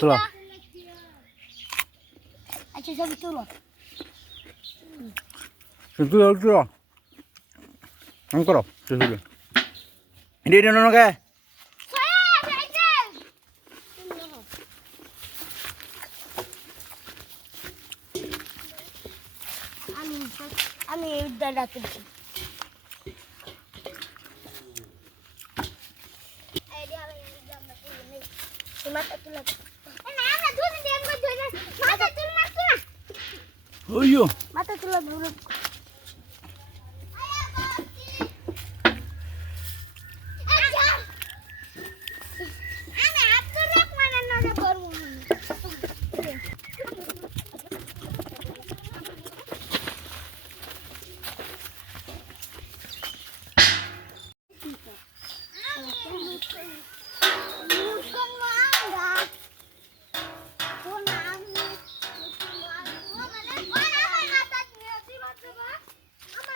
তোলো। আচ্ছা তুলো। তুলো তুলো। আমি করো তুলো এটি এটা নকে? আমি তুলছি। মাথা তুলে না দে আমি তুল মাথা Ayo. Mata tulah buruk. Ayo,